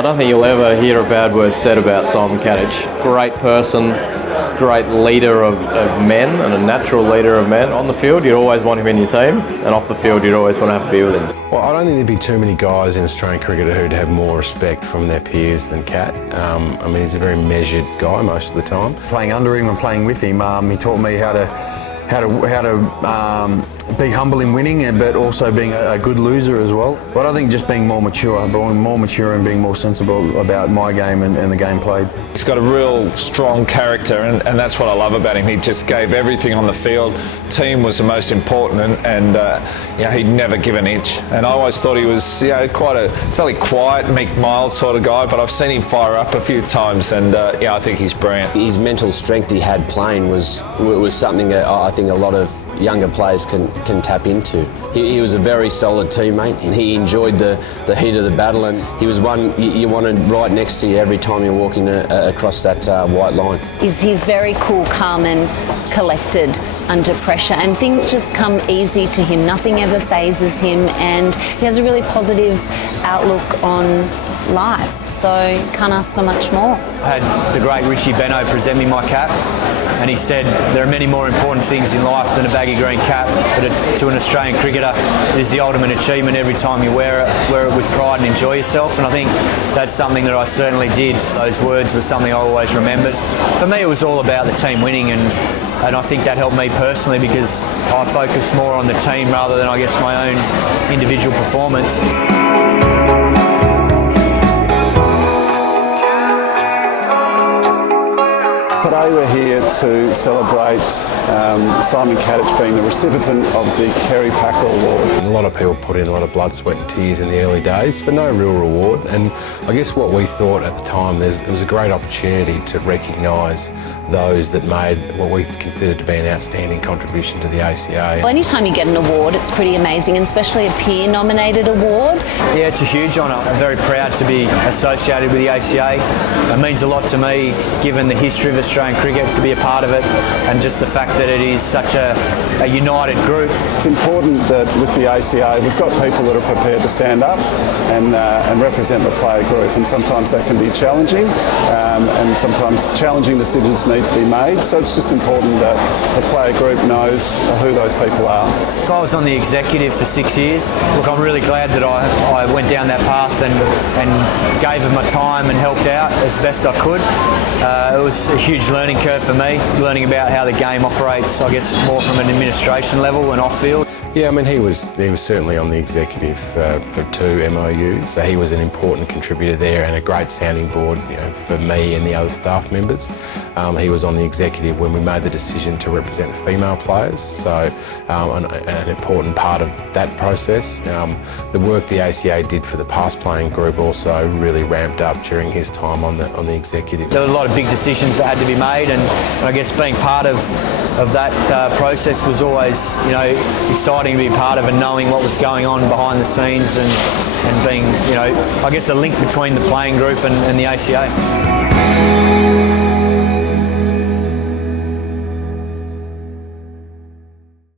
I don't think you'll ever hear a bad word said about Simon Katich. Great person, great leader of men and a natural leader of men. On the field, you'd always want him in your team, and off the field, you'd always want to have a beer with him. Well, I don't think there'd be too many guys in Australian cricket who'd have more respect from their peers than Kat. I mean, he's a very measured guy most of the time. Playing under him and playing with him, he taught me how to be humble in winning, but also being a good loser as well. But I think just being more mature and being more sensible about my game and the game played. He's got a real strong character, and that's what I love about him. He just gave everything on the field. Team was the most important, and he'd never give an inch. And I always thought he was quite a fairly quiet, meek, mild sort of guy, but I've seen him fire up a few times, and I think he's brilliant. His mental strength he had playing was something that I think a lot of younger players can tap into. He was a very solid teammate, and he enjoyed the heat of the battle, and he was one you wanted right next to you every time you're walking across that white line. He's very cool, calm and collected under pressure, and things just come easy to him. Nothing ever phases him, and he has a really positive outlook on life, so can't ask for much more. I had the great Richie Beno present me my cap, and he said there are many more important things in life than a baggy green cap, but to an Australian cricketer it is the ultimate achievement every time you wear it with pride and enjoy yourself, and I think that's something that I certainly did. Those words were something I always remembered. For me it was all about the team winning, and I think that helped me personally because I focused more on the team rather than, I guess, my own individual performance. Today we're here to celebrate Simon Katich being the recipient of the Kerry Packer Award. A lot of people put in a lot of blood, sweat and tears in the early days for no real reward, and I guess what we thought at the time, there was a great opportunity to recognise those that made what we considered to be an outstanding contribution to the ACA. Well, anytime you get an award, it's pretty amazing, and especially a peer-nominated award. Yeah, it's a huge honour. I'm very proud to be associated with the ACA. It means a lot to me, given the history of Australian cricket, to be a part of it, and just the fact that it is such a united group. It's important that with the ACA, we've got people that are prepared to stand up and represent the player group, and sometimes that can be challenging, and sometimes challenging decisions need to be made, so it's just important that the player group knows who those people are. I was on the executive for 6 years. Look, I'm really glad that I went down that path and gave of my time and helped out as best I could. It was a huge learning curve for me, learning about how the game operates, I guess, more from an administration level and off-field. Yeah, I mean, he was certainly on the executive for 2 MOUs, so he was an important contributor there and a great sounding board, for me and the other staff members. He was on the executive when we made the decision to represent female players, so an important part of that process. The work the ACA did for the past playing group also really ramped up during his time on the executive. There were a lot of big decisions that had to be made, and I guess being part of that process was always, exciting to be part of, and knowing what was going on behind the scenes and being, I guess, a link between the playing group and the ACA.